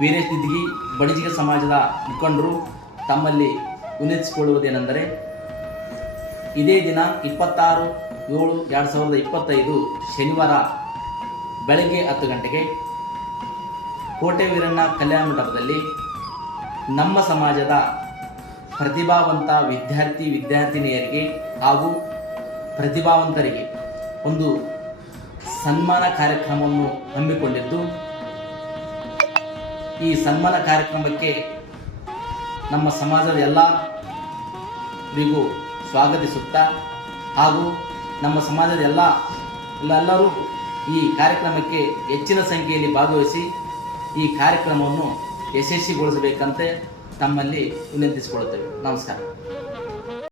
ವೀರೇಶ್ ನಿಧಿಗಿ ಬಣಜಿಗ ಸಮಾಜದ ಮುಖಂಡರು ತಮ್ಮಲ್ಲಿ ಉನ್ನತಿಸಿಕೊಳ್ಳುವುದೇನೆಂದರೆ ಇದೇ ದಿನ ಇಪ್ಪತ್ತಾರು ಏಳು ಎರಡು ಸಾವಿರದ ಇಪ್ಪತ್ತೈದು ಶನಿವಾರ ಬೆಳಗ್ಗೆ ಹತ್ತು ಗಂಟೆಗೆ ಕೋಟೆ ವೀರಣ್ಣ ಕಲ್ಯಾಣ ಮಂಟಪದಲ್ಲಿ ನಮ್ಮ ಸಮಾಜದ ಪ್ರತಿಭಾವಂತ ವಿದ್ಯಾರ್ಥಿ, ವಿದ್ಯಾರ್ಥಿನಿಯರಿಗೆ ಹಾಗೂ ಪ್ರತಿಭಾವಂತರಿಗೆ ಒಂದು ಸನ್ಮಾನ ಕಾರ್ಯಕ್ರಮವನ್ನು ಹಮ್ಮಿಕೊಂಡಿದ್ದು ಈ ಸನ್ಮಾನ ಕಾರ್ಯಕ್ರಮಕ್ಕೆ ನಮ್ಮ ಸಮಾಜದ ಎಲ್ಲರಿಗೂ ಸ್ವಾಗತಿಸುತ್ತಾ ಹಾಗೂ ನಮ್ಮ ಸಮಾಜದ ಎಲ್ಲ, ಎಲ್ಲರೂ ಈ ಕಾರ್ಯಕ್ರಮಕ್ಕೆ ಹೆಚ್ಚಿನ ಸಂಖ್ಯೆಯಲ್ಲಿ ಭಾಗವಹಿಸಿ ಈ ಕಾರ್ಯಕ್ರಮವನ್ನು ಯಶಸ್ವಿಗೊಳಿಸಬೇಕಂತೆ ತಮ್ಮಲ್ಲಿ ವಿನಂತಿಸಿಕೊಳ್ಳುತ್ತೇವೆ. ನಮಸ್ಕಾರ.